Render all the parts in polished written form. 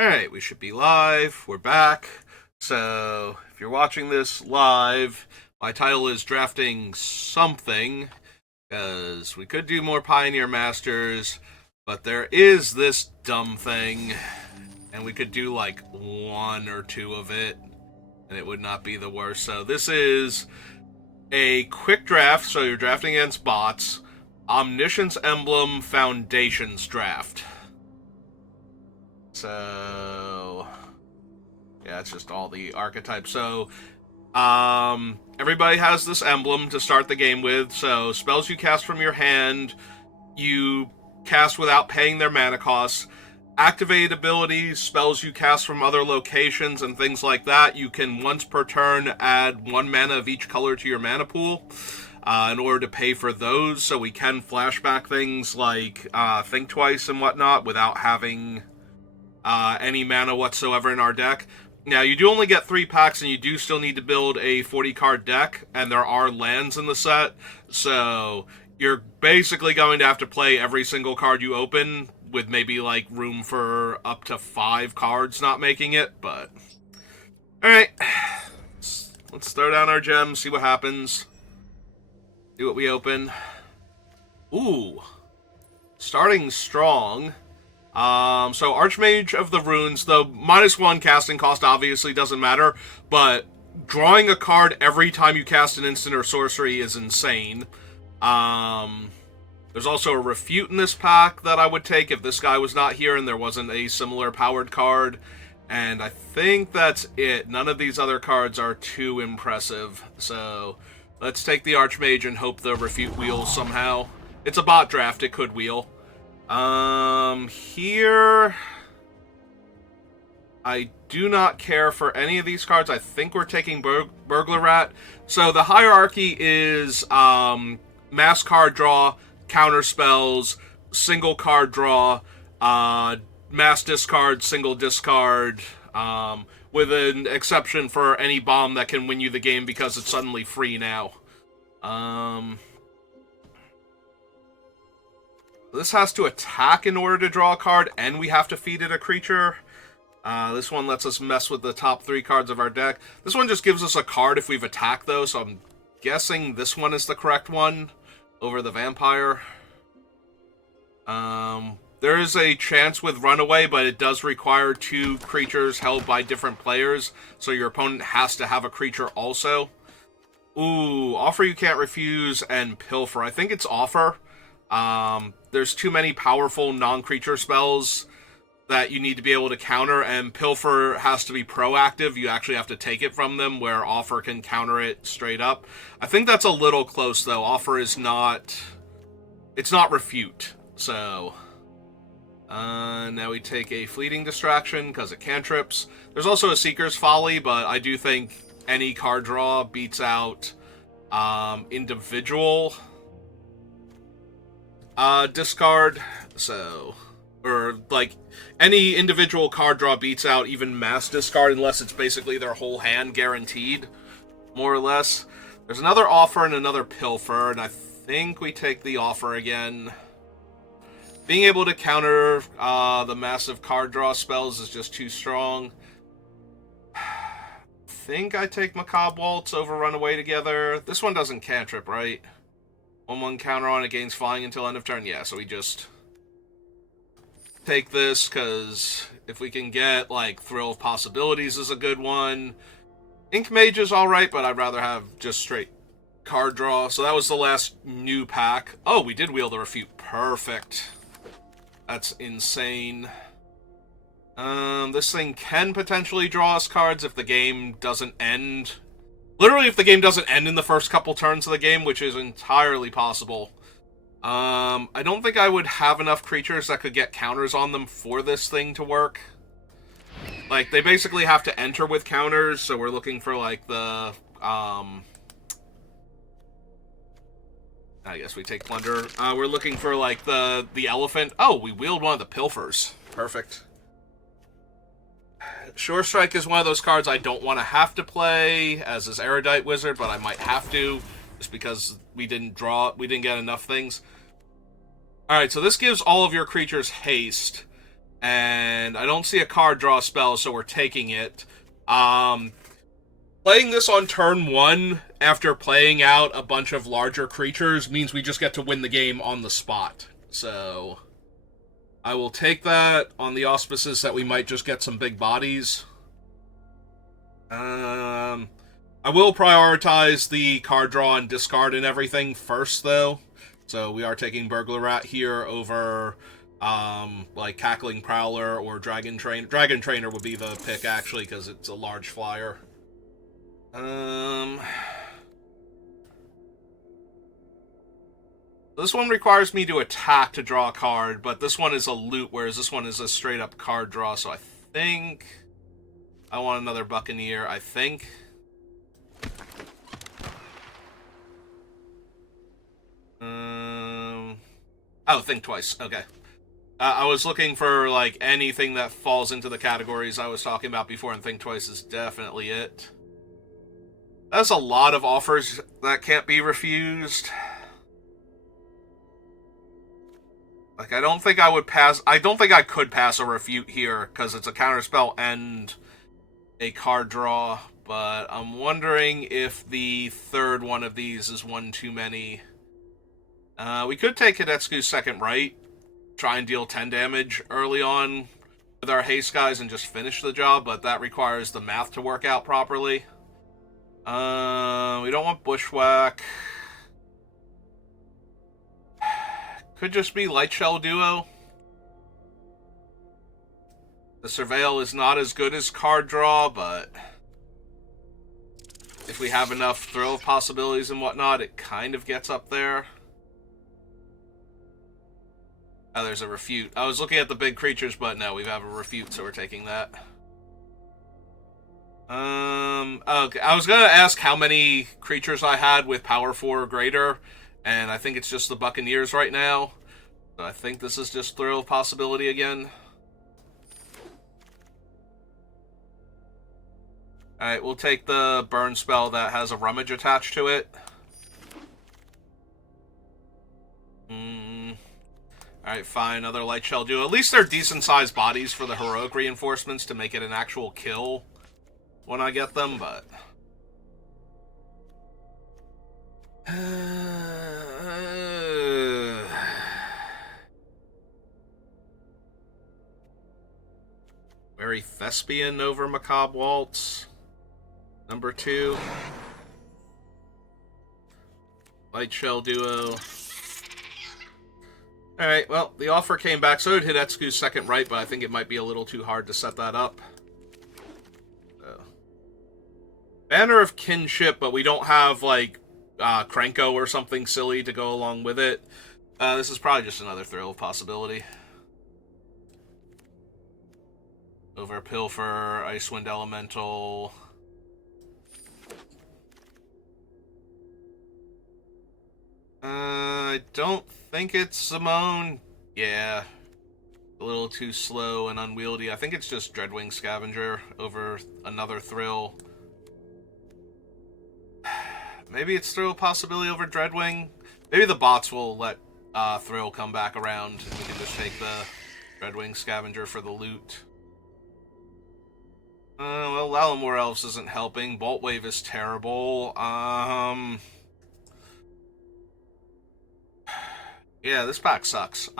Alright, we should be live. We're back. So, if you're watching this live, my title is Drafting Something, because we could do more Pioneer Masters, but there is this dumb thing, and we could do like one or two of it, and it would not be the worst. So, this is a quick draft, so you're drafting against bots. Omniscience Emblem Foundations Draft. So, yeah, it's just all the archetypes. So, everybody has this emblem to start the game with. So, spells you cast from your hand, you cast without paying their mana costs. Activated abilities, spells you cast from other locations and things like that. You can, once per turn, add 1 mana of each color to your mana pool in order to pay for those. So we can flashback things like Think Twice and whatnot without having any mana whatsoever in our deck. Now, you do only get 3 packs, and you do still need to build a 40-card deck, and there are lands in the set, so you're basically going to have to play every single card you open, with maybe, like, room for up to 5 cards not making it, but... Alright, let's throw down our gems, see what happens. See what we open. Ooh. Starting strong. So Archmage of the Runes, the -1 casting cost obviously doesn't matter, but drawing a card every time you cast an instant or sorcery is insane. There's also a Refute in this pack that I would take if this guy was not here and there wasn't a similar powered card. And I think that's it. None of these other cards are too impressive. So let's take the Archmage and hope the Refute wheels somehow. It's a bot draft, it could wheel. Here... I do not care for any of these cards. I think we're taking Burglar Rat. So the hierarchy is, mass card draw, counter spells, single card draw, mass discard, single discard, with an exception for any bomb that can win you the game because it's suddenly free now. This has to attack in order to draw a card, and we have to feed it a creature. This one lets us mess with the top 3 cards of our deck. This one just gives us a card if we've attacked, though, so I'm guessing this one is the correct one over the Vampire. There is a chance with Runaway, but it does require 2 creatures held by different players, so your opponent has to have a creature also. Ooh, Offer You Can't Refuse and Pilfer. I think it's Offer. There's too many powerful non-creature spells that you need to be able to counter, and Pilfer has to be proactive. You actually have to take it from them, where Offer can counter it straight up. I think that's a little close, though. Offer is not... It's not Refute, so... now we take a Fleeting Distraction, because it cantrips. There's also a Seeker's Folly, but I do think any card draw beats out individual... discard, so... Or, like, any individual card draw beats out even mass discard unless it's basically their whole hand guaranteed, more or less. There's another Offer and another Pilfer, and I think we take the Offer again. Being able to counter the massive card draw spells is just too strong. I think I take Macabre Waltz over Runaway together. This one doesn't cantrip, right? 1/1 counter on it, gains flying until end of turn. Yeah, so we just take this, because if we can get, like, Thrill of Possibilities is a good one. Ink Mage is alright, but I'd rather have just straight card draw. So that was the last new pack. Oh, we did wheel the Refute. Perfect. That's insane. This thing can potentially draw us cards if the game doesn't end. Literally, if the game doesn't end in the first couple turns of the game, which is entirely possible. I don't think I would have enough creatures that could get counters on them for this thing to work. Like, they basically have to enter with counters, so we're looking for, like, the, I guess we take Plunder. We're looking for, like, the Elephant. Oh, we wheeled one of the Pilfers. Perfect. Sure Strike is one of those cards I don't want to have to play, as is Erudite Wizard, but I might have to, just because we didn't get enough things. Alright, so this gives all of your creatures haste. and I don't see a card draw spell, so we're taking it. Playing this on turn 1 after playing out a bunch of larger creatures means we just get to win the game on the spot. So I will take that on the auspices that we might just get some big bodies. I will prioritize the card draw and discard and everything first, though. So we are taking Burglar Rat here over like Cackling Prowler or Dragon Trainer. Dragon Trainer would be the pick, actually, because it's a large flyer. This one requires me to attack to draw a card, but this one is a loot, whereas this one is a straight-up card draw, so I think I want another Buccaneer, I think. Oh, think twice, okay. I was looking for, like, anything that falls into the categories I was talking about before, and think twice is definitely it. That's a lot of offers that can't be refused. Like, I don't think I would pass... I don't think I could pass a refute here, because it's a counterspell and a card draw, but I'm wondering if the third one of these is one too many. We could take Hidetsugu's Second Right, try and deal 10 damage early on with our haste guys and just finish the job, but that requires the math to work out properly. We don't want Bushwhack. Could just be Light Shell Duo. The Surveil is not as good as card draw, but if we have enough thrill of possibilities and whatnot, it kind of gets up there. Oh, there's a refute. I was looking at the big creatures, but no, we have a refute, so we're taking that. Okay, I was gonna ask how many creatures I had with power 4 or greater, and I think it's just the Buccaneers right now. So I think this is just Thrill of Possibility again. Alright, we'll take the burn spell that has a rummage attached to it. Alright, fine, another Light Shell Duo. At least they're decent-sized bodies for the heroic reinforcements to make it an actual kill when I get them, but... Very Thespian over Macabre Waltz. Number 2. Light Shell Duo. Alright, well, the offer came back. So did Hidetsugu's Second Right, but I think it might be a little too hard to set that up. So. Banner of Kinship, but we don't have, like, Krenko or something silly to go along with it. This is probably just another Thrill of Possibility. Over Pilfer, Icewind Elemental. I don't think it's Simone. Yeah. A little too slow and unwieldy. I think it's just Dreadwing Scavenger over another Thrill. Maybe it's Thrill Possibility over Dreadwing. Maybe the bots will let Thrill come back around. We can just take the Dreadwing Scavenger for the loot. Well, Lalamore Elves isn't helping. Bolt Wave is terrible. Yeah, this pack sucks.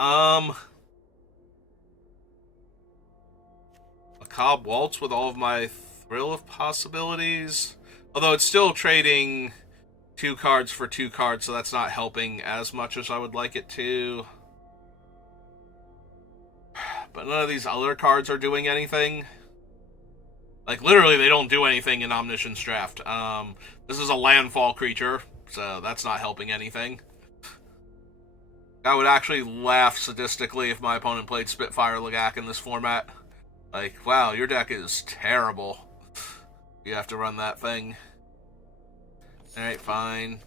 Macabre Waltz with all of my Thrill of Possibilities. Although it's still trading 2 cards for 2 cards, so that's not helping as much as I would like it to. But none of these other cards are doing anything. Like, literally, they don't do anything in Omniscience Draft. This is a landfall creature, so that's not helping anything. I would actually laugh sadistically if my opponent played Spitfire Lagak in this format. Like, wow, your deck is terrible. You have to run that thing. Alright, fine.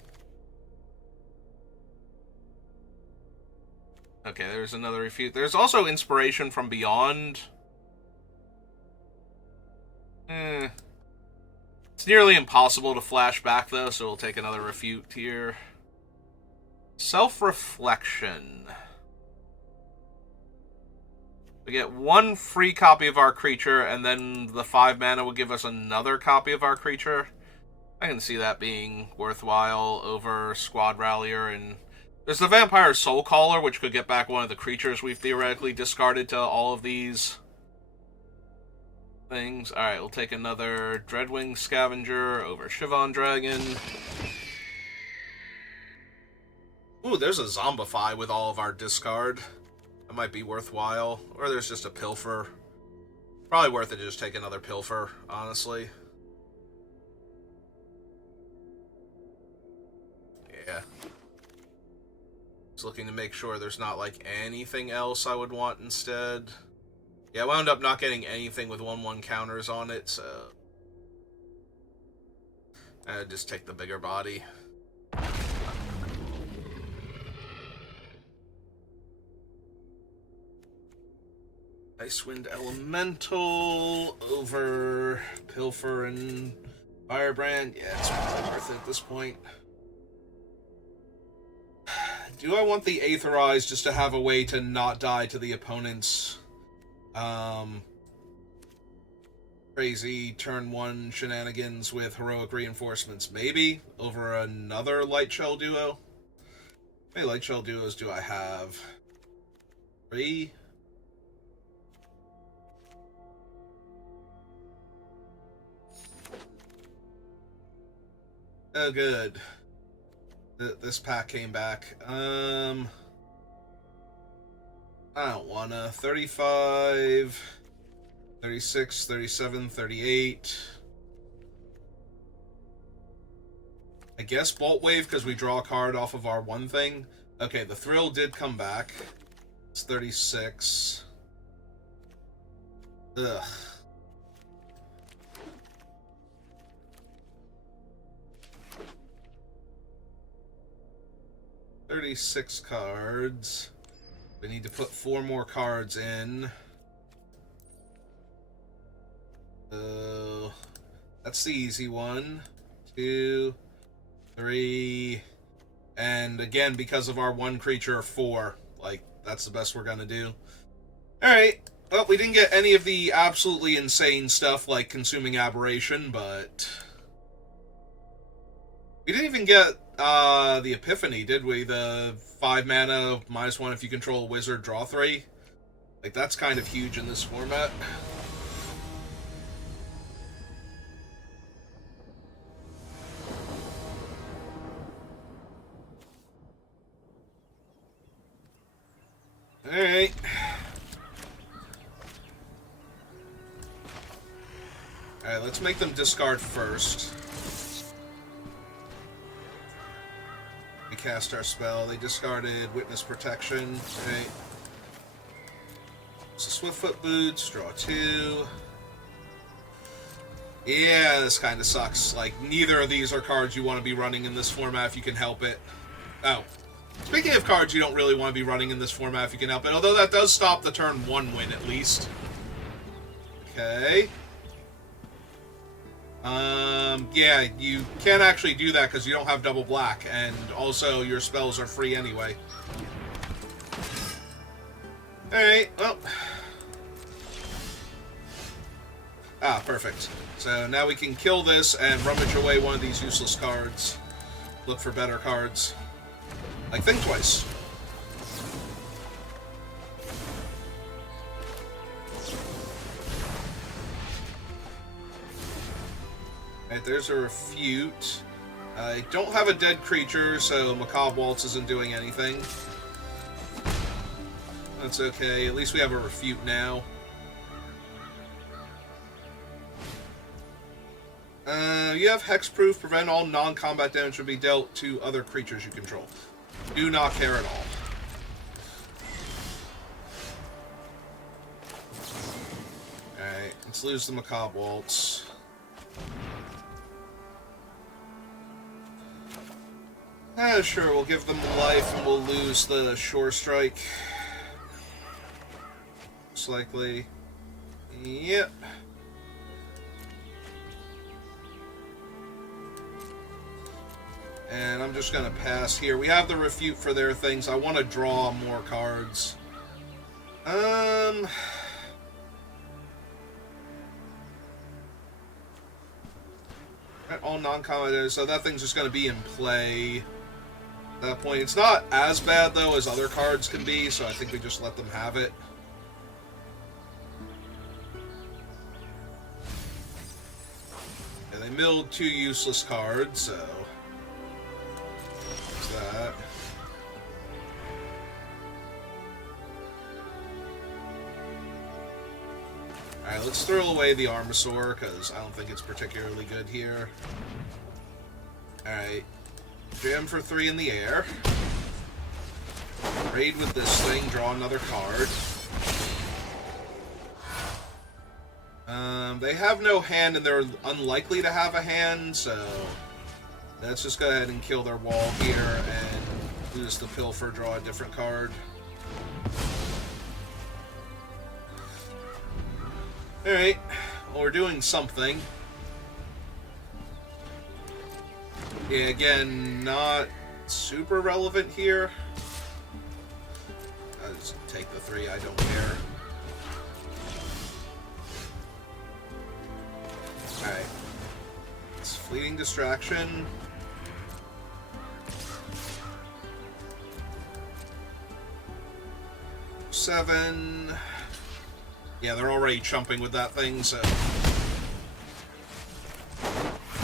Okay, there's another refute. There's also Inspiration from Beyond. It's nearly impossible to flash back, though, so we'll take another refute here. Self-reflection. We get one free copy of our creature, and then the 5 mana will give us another copy of our creature. I can see that being worthwhile over Squad Rallier. And there's the Vampire Soul Caller, which could get back one of the creatures we've theoretically discarded to all of these things. Alright, we'll take another Dreadwing Scavenger over Shivon Dragon. Ooh, there's a Zombify with all of our discard. That might be worthwhile. Or there's just a Pilfer. Probably worth it to just take another Pilfer, honestly. Yeah. Just looking to make sure there's not, like, anything else I would want instead. Yeah, I wound up not getting anything with 1/1 counters on it, so... I'd just take the bigger body. Icewind Elemental over Pilfer and Firebrand. Yeah, it's probably worth it at this point. Do I want the Aetherize just to have a way to not die to the opponent's crazy turn 1 shenanigans with Heroic Reinforcements? Maybe over another Light Shell duo? How many Light Shell duos do I have? 3? Oh, good. This pack came back. I don't wanna. 35, 36, 37, 38. I guess Bolt Wave because we draw a card off of our one thing. Okay, the Thrill did come back. It's 36. Ugh. $36 cards. We need to put 4 more cards in. That's the easy one. 2, 3, and again, because of our 1 creature, 4. Like, that's the best we're gonna do. Alright. Well, we didn't get any of the absolutely insane stuff like Consuming Aberration, but... we didn't even get the Epiphany, did we? The 5 mana, -1 if you control a wizard, draw 3. Like, that's kind of huge in this format. Alright. Alright, let's make them discard first. We cast our spell. They discarded Witness Protection. Right. So Swiftfoot Boots, draw 2. Yeah, this kind of sucks. Like, neither of these are cards you want to be running in this format if you can help it. Oh. Speaking of cards you don't really want to be running in this format if you can help it, although that does stop the turn 1 win at least. Okay. Yeah, you can't actually do that because you don't have double black, and also your spells are free anyway. Alright, well. Ah, perfect. So now we can kill this and rummage away one of these useless cards. Look for better cards. Like, think twice. Alright, there's a Refute. I don't have a dead creature, so Macabre Waltz isn't doing anything. That's okay. At least we have a Refute now. You have Hexproof. Prevent all non-combat damage to be dealt to other creatures you control. Do not care at all. Alright, let's lose the Macabre Waltz. Sure, we'll give them life and we'll lose the Shore Strike. Most likely. Yep. And I'm just going to pass here. We have the Refute for their things. I want to draw more cards. Yeah, All non-combat, so that thing's just going to be in play at that point. It's not as bad, though, as other cards can be, so I think we just let them have it. And they milled 2 useless cards, so... There's that. Alright, let's throw away the Armasaur, because I don't think it's particularly good here. Alright. Jam for 3 in the air. Raid with this thing, draw another card. They have no hand, and they're unlikely to have a hand, so... Let's just go ahead and kill their wall here, and lose the Pilfer, draw a different card. Alright, well, we're doing something. Yeah, again, not super relevant here. I'll just take the 3, I don't care. Alright. It's Fleeting Distraction. Seven. Yeah, they're already chumping with that thing, so...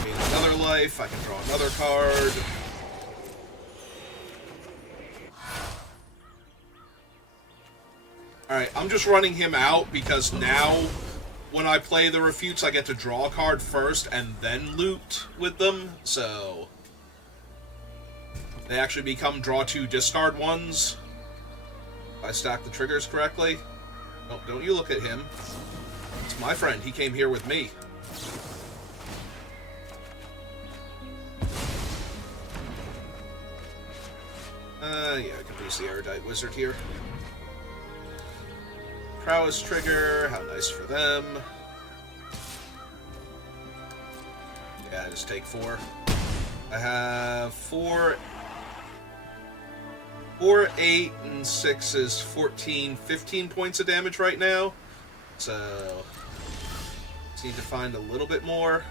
Gain another life, I can draw another card. Alright, I'm just running him out because now, when I play the Refutes, I get to draw a card first and then loot with them, so... They actually become draw 2, discard 1s. If I stack the triggers correctly. Oh, don't you look at him. It's my friend. He came here with me. Yeah, I can use the Erudite Wizard here. Prowess trigger. How nice for them. Yeah, I just take 4. I have 4, 8, and 6 is 14, 15 points of damage right now. So, just need to find a little bit more.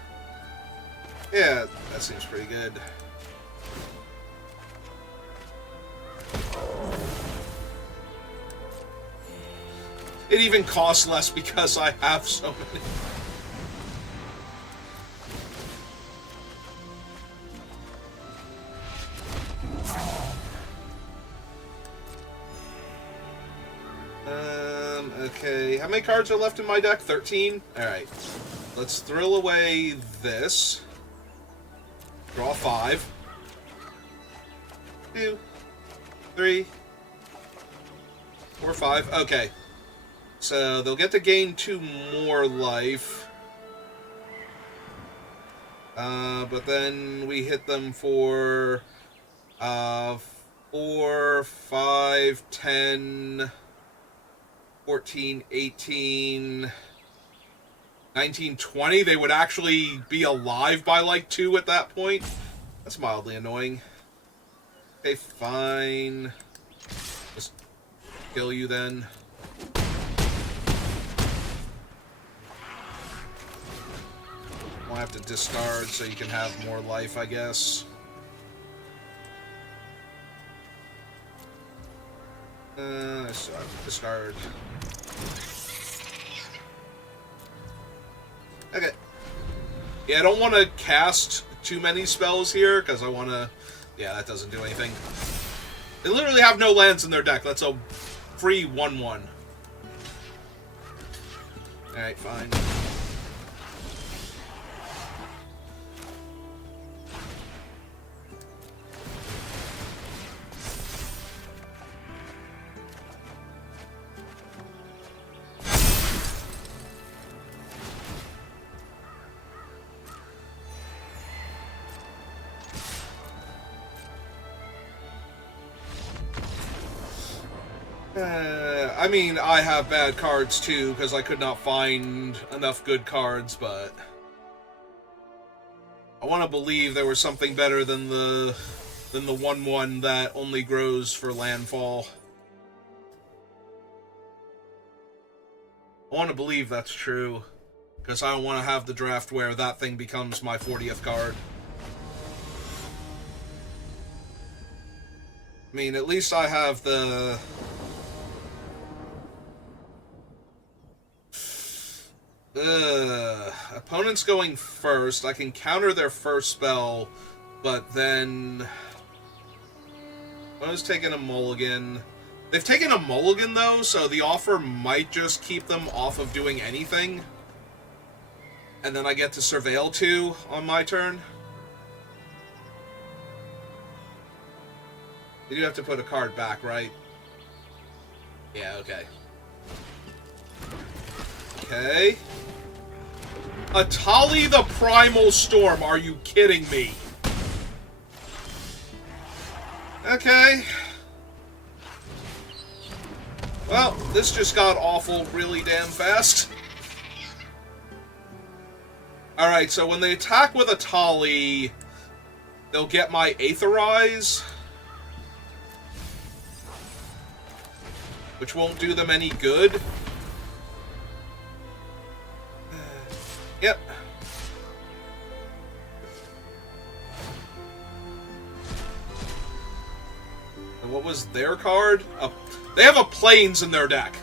Yeah, that seems pretty good. It even costs less because I have so many. Okay, how many cards are left in my deck? 13? Alright. Let's throw away this. Draw 5. 2, 3, 4, 5. Okay. So they'll get to gain 2 more life. But then we hit them for 4, 5, 10, 14, 18, 19, 20. They would actually be alive by like 2 at that point. That's mildly annoying. Okay, fine. Just kill you then. We'll have to discard so you can have more life, I guess. I still have to discard. Okay. Yeah, I don't want to cast too many spells here, because I want to... Yeah, that doesn't do anything. They literally have no lands in their deck. That's a free 1/1. Alright, fine. I mean, I have bad cards too, because I could not find enough good cards, but... I want to believe there was something better than the 1/1 that only grows for landfall. I want to believe that's true, because I don't want to have the draft where that thing becomes my 40th card. I mean, at least I have the... Opponent's going first. I can counter their first spell, but then... Opponent's taking a mulligan. They've taken a mulligan, though, so the offer might just keep them off of doing anything. And then I get to Surveil 2 on my turn. You do have to put a card back, right? Yeah, okay. Okay. Atali the Primal Storm, are you kidding me? Okay. Well, this just got awful really damn fast. Alright, so when they attack with Atali, they'll get my Aetherize, which won't do them any good. Yep. And what was their card? They have a Plains in their deck.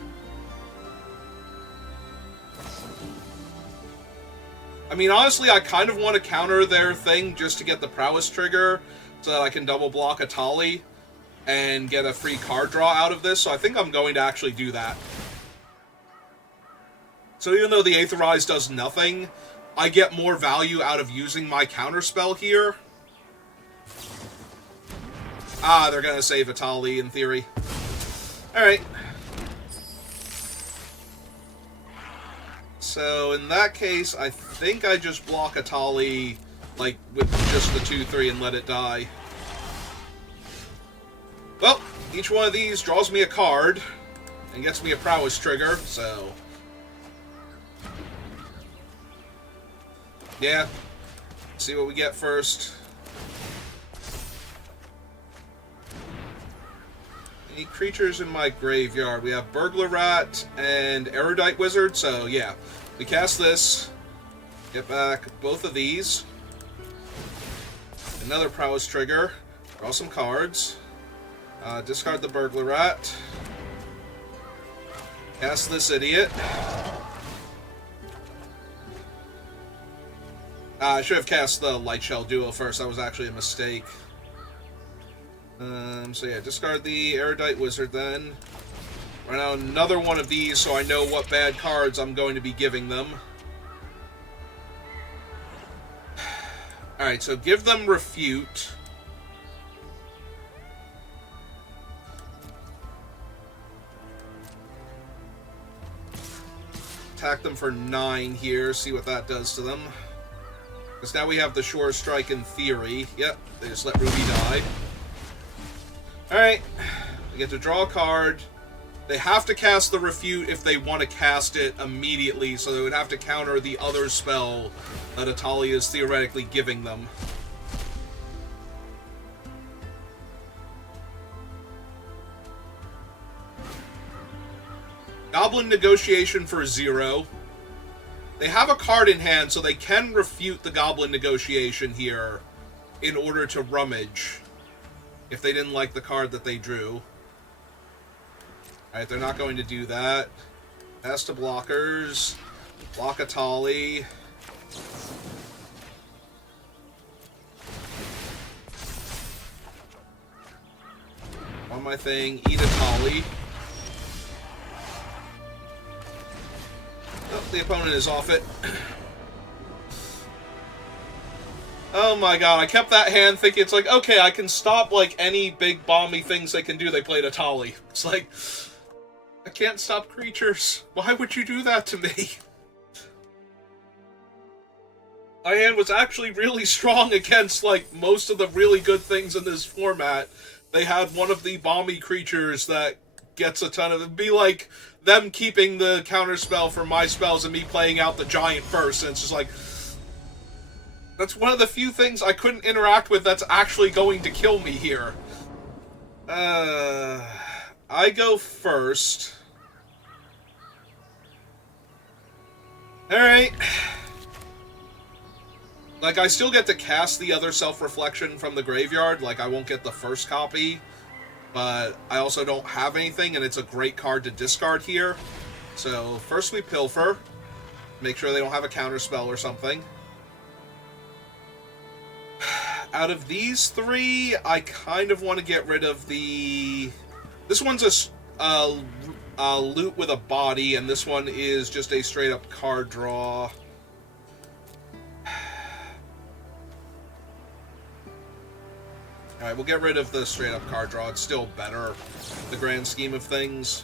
I mean, honestly, I kind of want to counter their thing just to get the Prowess trigger so that I can double block Atali and get a free card draw out of this, so I think I'm going to actually do that. So even though the Aetherize does nothing, I get more value out of using my counterspell here. Ah, they're going to save Atali, in theory. Alright. So, in that case, I think I just block Atali, like, with just the 2-3 and let it die. Well, each one of these draws me a card and gets me a Prowess trigger, so... Yeah. See what we get first. Any creatures in my graveyard? We have Burglar Rat and Erudite Wizard, so yeah. We cast this. Get back both of these. Another Prowess trigger. Draw some cards. Discard the Burglar Rat. Cast this idiot. I should have cast the Light Shell Duo first. That was actually a mistake. So yeah, discard the Erudite Wizard then. Run out another one of these so I know what bad cards I'm going to be giving them. Alright, so give them Refute. Attack them for 9 here, see what that does to them. Because now we have the Sure Strike in theory. Yep, they just let Ruby die. Alright, we get to draw a card. They have to cast the Refute if they want to cast it immediately, so they would have to counter the other spell that Atali is theoretically giving them. Goblin Negotiation for 0. They have a card in hand, so they can refute the Goblin Negotiation here in order to rummage if they didn't like the card that they drew. Alright, they're not going to do that. Pass to blockers. Block Atali. On my thing, eat Atali. Oh, the opponent is off it. Oh my god, I kept that hand thinking it's like, okay, I can stop, like, any big bomby things they can do. They played Atali. It's like, I can't stop creatures. Why would you do that to me? My hand was actually really strong against, like, most of the really good things in this format. They had one of the bomby creatures that gets a ton of... It'd be like them keeping the counterspell for my spells and me playing out the giant first, and it's just like... That's one of the few things I couldn't interact with that's actually going to kill me here. I go first. Alright. Like, I still get to cast the other Self-Reflection from the graveyard. Like, I won't get the first copy. But I also don't have anything, and it's a great card to discard here. So, first we Pilfer. Make sure they don't have a counterspell or something. Out of these three, I kind of want to get rid of the... This one's a loot with a body, and this one is just a straight-up card draw. Alright, we'll get rid of the straight-up card draw. It's still better, the grand scheme of things.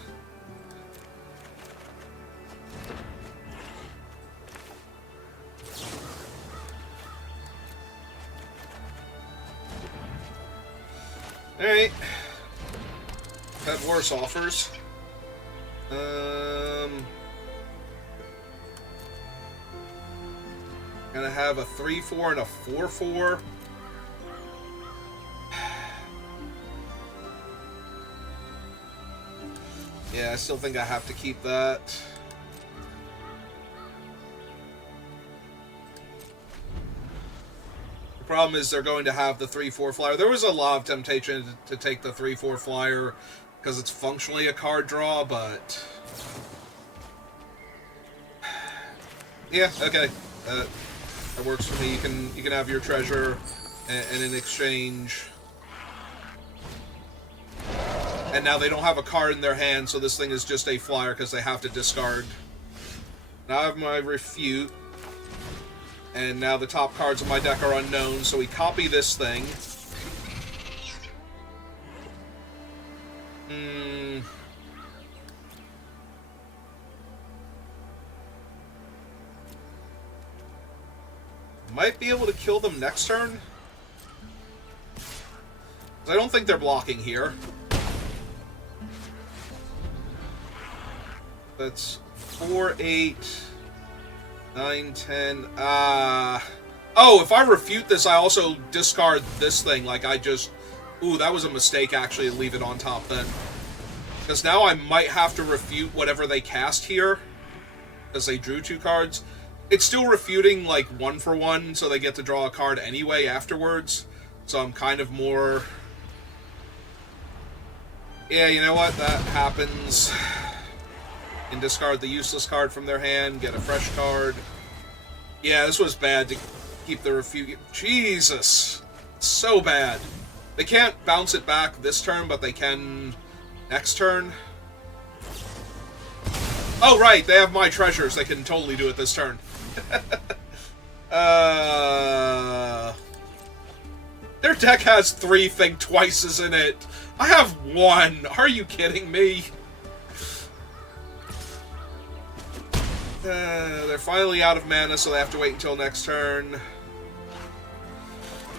Alright. Had worse offers. Gonna have a 3/4 and a 4/4. Yeah, I still think I have to keep that. The problem is they're going to have the 3/4 flyer. There was a lot of temptation to take the 3/4 flyer because it's functionally a card draw, but... Yeah, okay. That works for me. You can have your treasure, and in exchange... And now they don't have a card in their hand, so this thing is just a flyer because they have to discard. Now I have my Refute. And now the top cards of my deck are unknown, so we copy this thing. Might be able to kill them next turn. I don't think they're blocking here. That's 4, 8, 9, 10. Oh, if I refute this, I also discard this thing. Like, I just... Ooh, that was a mistake, actually, to leave it on top then. Because now I might have to refute whatever they cast here. Because they drew 2 cards. It's still refuting, like, 1-for-1, so they get to draw a card anyway afterwards. So I'm kind of more... Yeah, you know what? That happens... And discard the useless card from their hand, get a fresh card. Yeah, this was bad to keep the refute. Jesus! So bad. They can't bounce it back this turn, but they can next turn. Oh, right, they have my treasures. They can totally do it this turn. Their deck has 3 Think Twices in it. I have 1. Are you kidding me? They're finally out of mana, so they have to wait until next turn.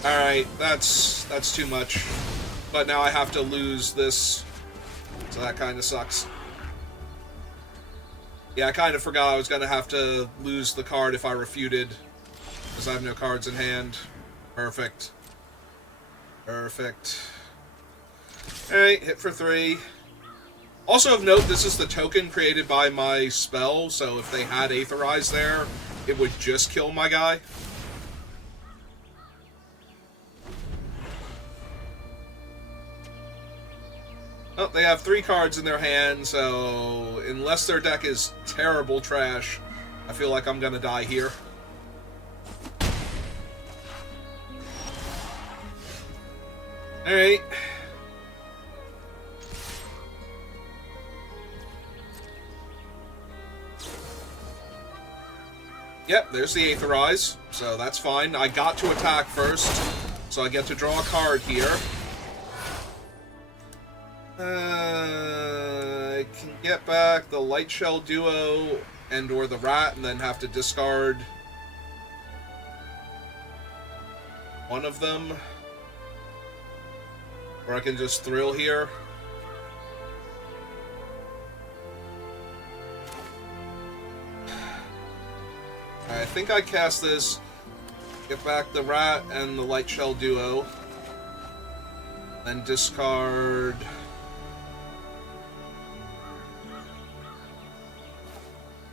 Alright, that's too much. But now I have to lose this, so that kind of sucks. Yeah, I kind of forgot I was going to have to lose the card if I refuted, because I have no cards in hand. Perfect. Perfect. Alright, hit for 3. Also of note, this is the token created by my spell, so if they had Aetherize there, it would just kill my guy. Oh, they have 3 cards in their hand, so unless their deck is terrible trash, I feel like I'm gonna die here. Alright. Yep, there's the Aetherize, so that's fine. I got to attack first, so I get to draw a card here. I can get back the Light Shell Duo and or the Rat and then have to discard one of them. Or I can just Thrill here. I think I cast this, get back the Rat and the Light Shell Duo, then discard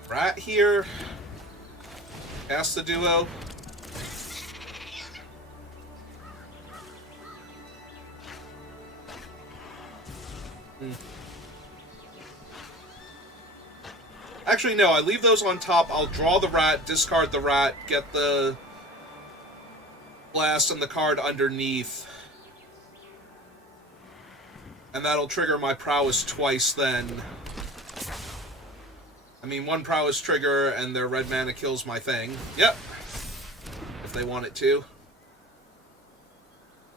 Rat here. Cast the duo. Actually, no, I leave those on top. I'll draw the rat, discard the rat, get the blast and the card underneath. And that'll trigger my prowess twice then. I mean, one prowess trigger and their red mana kills my thing. Yep. If they want it to.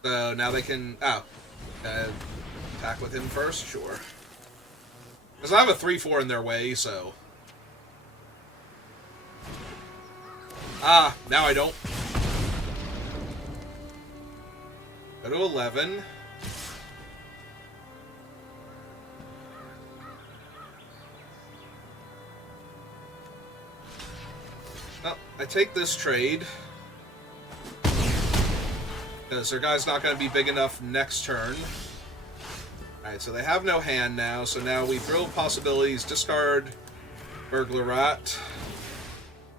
So now they can... attack with him first? Sure. Because I have a 3-4 in their way, so... now I don't. Go to 11. Well, I take this trade. Because their guy's not going to be big enough next turn. Alright, so they have no hand now, so now we throw possibilities, discard Burglar Rat.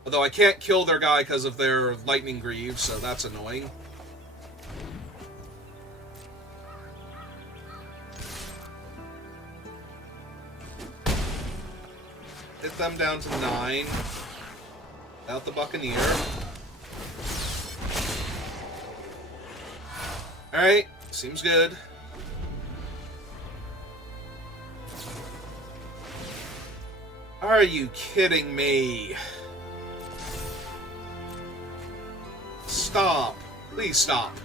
Although I can't kill their guy because of their Lightning Greaves, so that's annoying. Hit them down to 9. Without the Buccaneer. Alright, seems good. Are you kidding me? Stop. Please stop.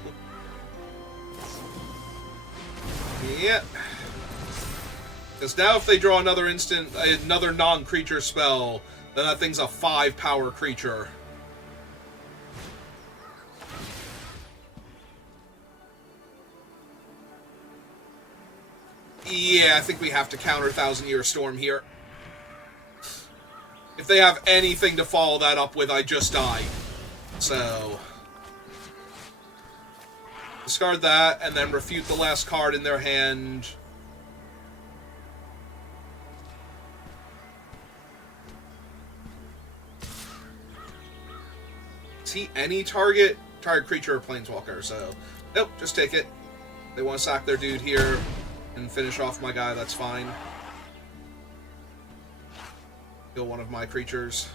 Yep. Because now if they draw another another non-creature spell, then that thing's a 5-power creature. Yeah, I think we have to counter Thousand Year Storm here. If they have anything to follow that up with, I just died. So... discard that, and then refute the last card in their hand. Is he any target? Target creature or planeswalker, so... nope, just take it. They want to sack their dude here and finish off my guy, that's fine. Kill one of my creatures.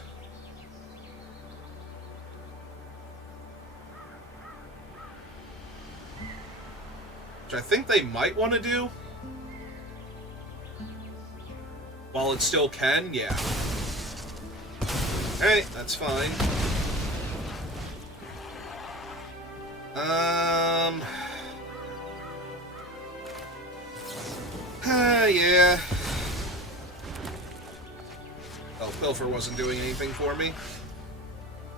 Which I think they might want to do. While it still can, yeah. Alright, that's fine. Yeah. Oh, Pilfer wasn't doing anything for me.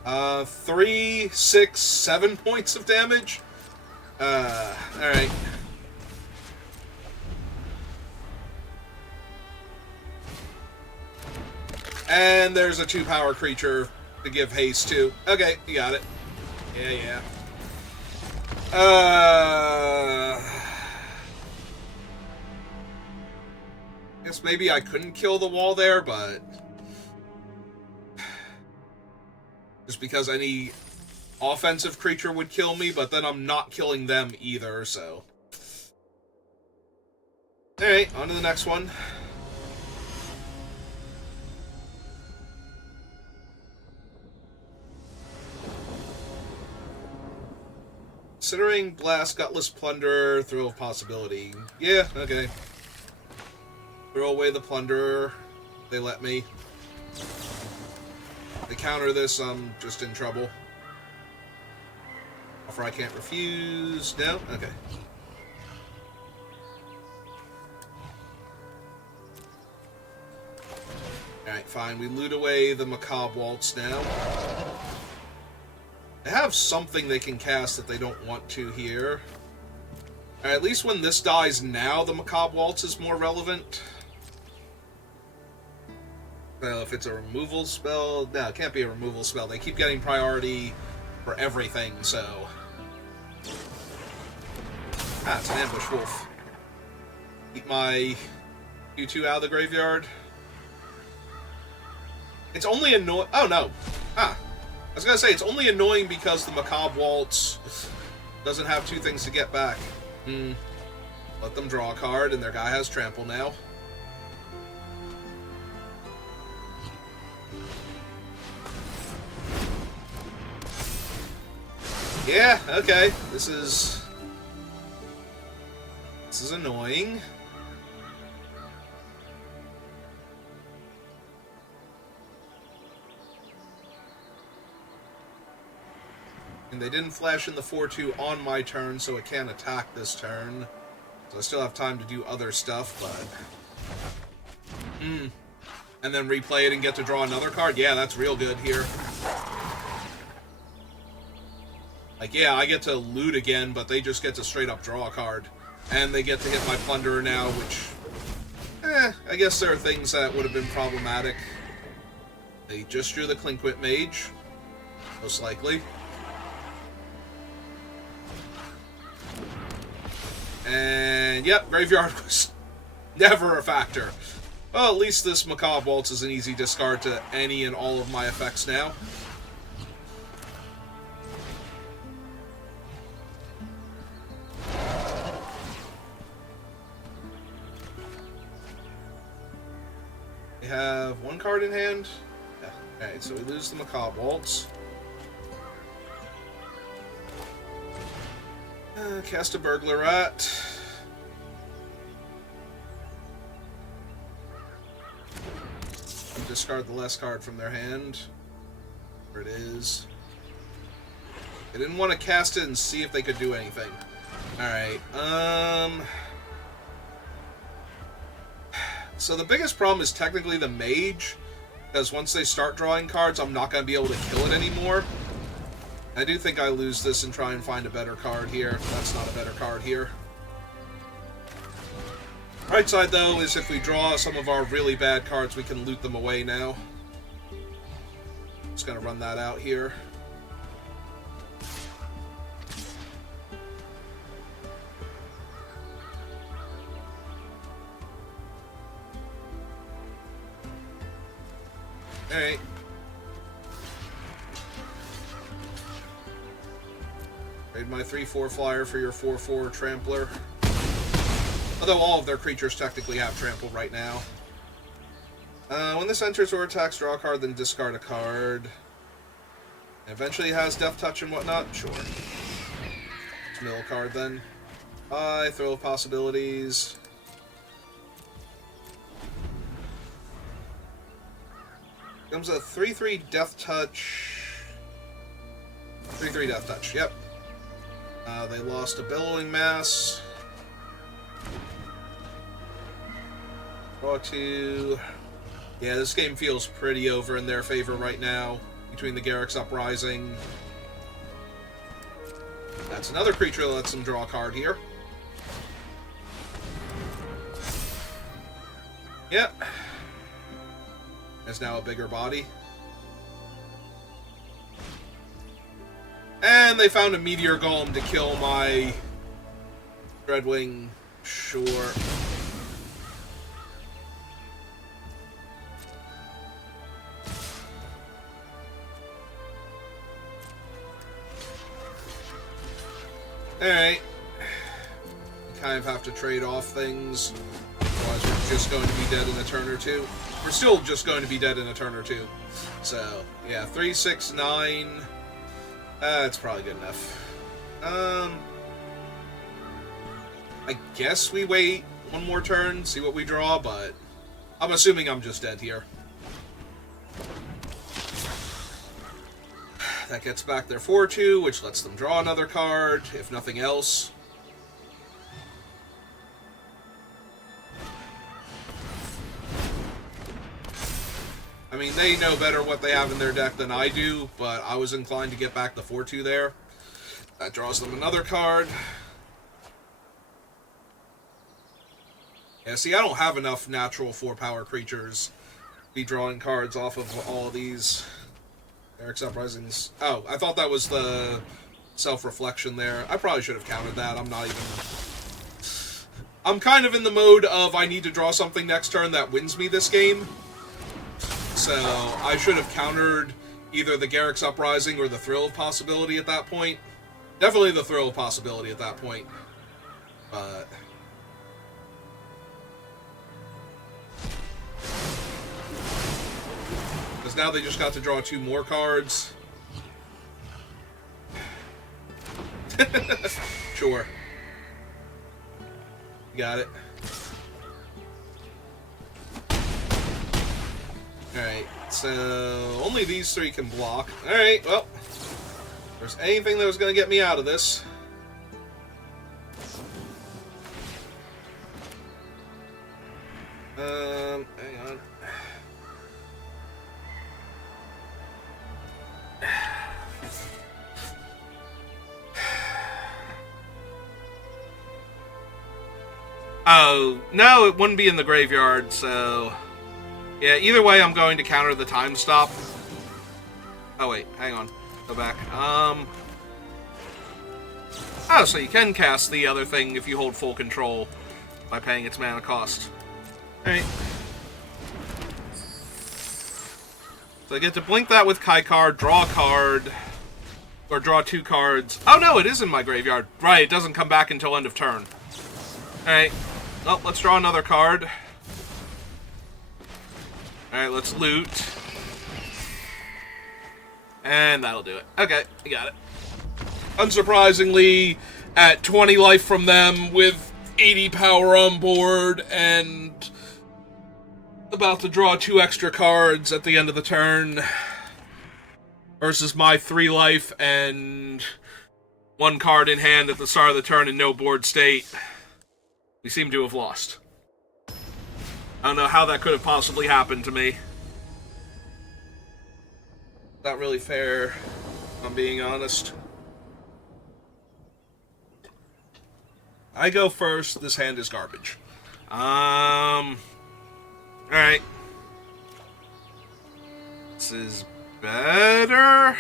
3, 6, 7 points of damage? Alright. And there's a 2-power creature to give haste to. Okay, you got it. Yeah. Guess maybe I couldn't kill the wall there, but... just because any offensive creature would kill me, but then I'm not killing them either, so... alright, on to the next one. Considering Blast, Gutless Plunderer, Thrill of Possibility. Yeah, okay. Throw away the Plunderer. They let me. They counter this, I'm just in trouble. Offer I can't refuse. No? Okay. Alright, fine. We loot away the Macabre Waltz now. They have something they can cast that they don't want to here. At least when this dies now, the Macabre Waltz is more relevant. Well, if it's a removal spell... no, it can't be a removal spell. They keep getting priority for everything, so... ah, it's an Ambush Wolf. Keep my U2 out of the graveyard. It's only oh, no. Ah. was gonna say, it's only annoying because the Macabre Waltz doesn't have 2 things to get back. Let them draw a card, and their guy has trample now. Yeah, okay. This is annoying. And they didn't flash in the 4-2 on my turn, so it can't attack this turn. So I still have time to do other stuff, but... And then replay it and get to draw another card? Yeah, that's real good here. Like, yeah, I get to loot again, but they just get to straight up draw a card. And they get to hit my Plunderer now, which... I guess there are things that would have been problematic. They just drew the Clinquit Mage. Most likely. And, yep, Graveyard was never a factor. Well, at least this Macabre Waltz is an easy discard to any and all of my effects now. We have 1 card in hand. Yeah. Alright, so we lose the Macabre Waltz. Cast a Burglarat. Discard the last card from their hand. There it is. They didn't want to cast it and see if they could do anything. Alright, so the biggest problem is technically the Mage, because once they start drawing cards, I'm not going to be able to kill it anymore. I do think I lose this and try and find a better card here. That's not a better card here. Right side, though, is if we draw some of our really bad cards, we can loot them away now. Just gonna run that out here. Alright. Trade my 3/4 flyer for your 4/4 trampler. Although all of their creatures technically have trample right now. When this enters or attacks, draw a card, then discard a card. Eventually has Death Touch and whatnot? Sure. Mill a card then. I throw of possibilities. Comes a 3/3 Death Touch. 3/3 Death Touch, yep. They lost a Billowing Mass. Draw 2. Yeah, this game feels pretty over in their favor right now. Between the Garruk's Uprising. That's another creature that lets them draw a card here. Yep. There's now a bigger body. And they found a Meteor Golem to kill my Dreadwing. Sure. Alright. Kind of have to trade off things. Otherwise we're just going to be dead in a turn or two. We're still just going to be dead in a turn or two. So, yeah, 3, 6, 9. That's probably good enough. I guess we wait one more turn, see what we draw, but I'm assuming I'm just dead here. That gets back their 4/2, which lets them draw another card, if nothing else. I mean, they know better what they have in their deck than I do, but I was inclined to get back the 4/2 there. That draws them another card. Yeah, see, I don't have enough natural 4-power creatures to be drawing cards off of all of these. Garruk's Uprisings. Oh, I thought that was the self-reflection there. I probably should have counted that. I'm kind of in the mode of I need to draw something next turn that wins me this game. So I should have countered either the Garrick's Uprising or the Thrill of Possibility at that point. Definitely the Thrill of Possibility at that point. But... because now they just got to draw 2 more cards. Sure. Got it. Alright, so only these 3 can block. Alright, well, if there's anything that was going to get me out of this. Hang on. Oh, no, it wouldn't be in the graveyard, so... yeah, either way, I'm going to counter the time stop. Oh, wait, hang on. Go back. Oh, so you can cast the other thing if you hold full control by paying its mana cost. Alright. So I get to blink that with Kai card, draw a card, or draw 2 cards. Oh, no, it is in my graveyard. Right, it doesn't come back until end of turn. Alright. Well, let's draw another card. Alright, let's loot. And that'll do it. Okay, you got it. Unsurprisingly, at 20 life from them, with 80 power on board, and about to draw 2 extra cards at the end of the turn, versus my 3 life and 1 card in hand at the start of the turn in no board state, we seem to have lost. I don't know how that could have possibly happened to me. Not really fair, if I'm being honest. I go first. This hand is garbage. Alright. This is better.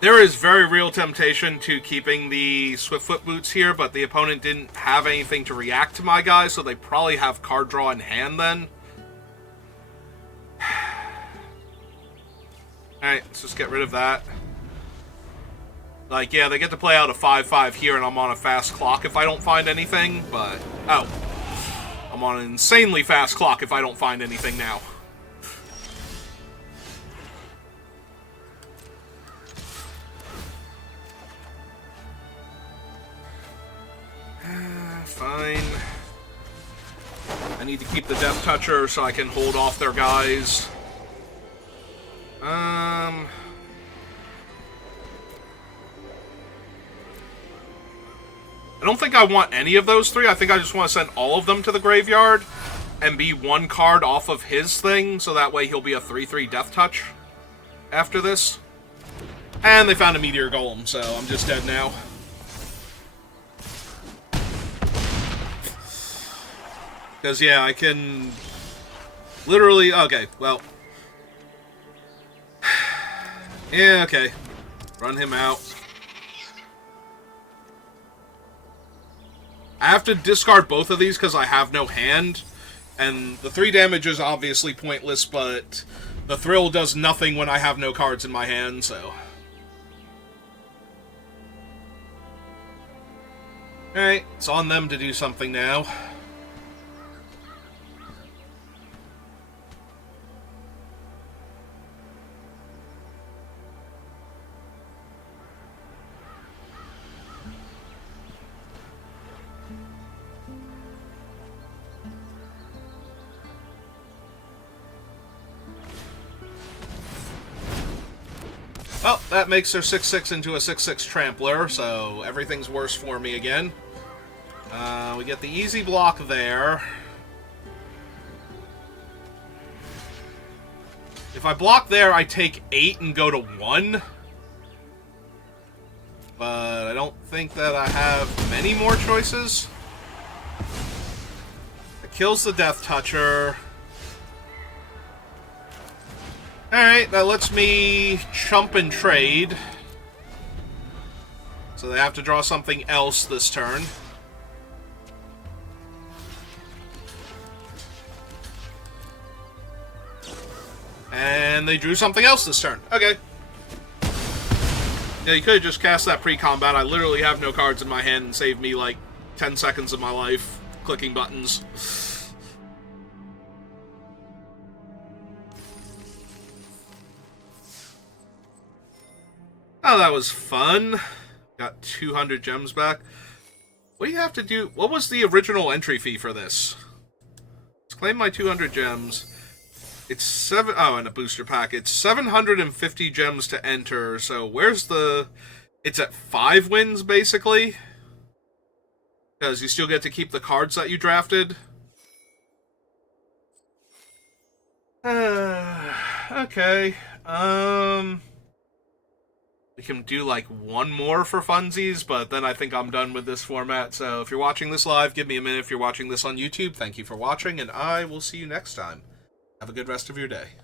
There is very real temptation to keeping the Swiftfoot Boots here, but the opponent didn't have anything to react to my guys, so they probably have card draw in hand then. Alright, let's just get rid of that. Like, yeah, they get to play out a 5/5 here, and I'm on a fast clock if I don't find anything, but... oh. I'm on an insanely fast clock if I don't find anything now. Fine. I need to keep the Death Toucher so I can hold off their guys. I don't think I want any of those 3. I think I just want to send all of them to the graveyard and be 1 card off of his thing, so that way he'll be a 3/3 Death Touch after this. And they found a Meteor Golem, so I'm just dead now. Because, yeah, I can literally... okay, well... yeah, okay. Run him out. I have to discard both of these because I have no hand. And the 3 damage is obviously pointless, but the Thrill does nothing when I have no cards in my hand, so... alright, it's on them to do something now. Well, that makes their 6/6 into a 6/6 Trampler, so everything's worse for me again. We get the easy block there. If I block there, I take 8 and go to 1. But I don't think that I have many more choices. It kills the Death Toucher. Alright, that lets me chump and trade. So they have to draw something else this turn. And they drew something else this turn. Okay. Yeah, you could have just cast that pre-combat. I literally have no cards in my hand and saved me like 10 seconds of my life clicking buttons. Oh, that was fun. Got 200 gems back. What do you have to do? What was the original entry fee for this? Let's claim my 200 gems. It's and a booster pack. It's 750 gems to enter. So where's the... It's at 5 wins, basically. Because you still get to keep the cards that you drafted. Okay. We can do like one more for funsies, but then I think I'm done with this format. So if you're watching this live, give me a minute. If you're watching this on YouTube, thank you for watching, and I will see you next time. Have a good rest of your day.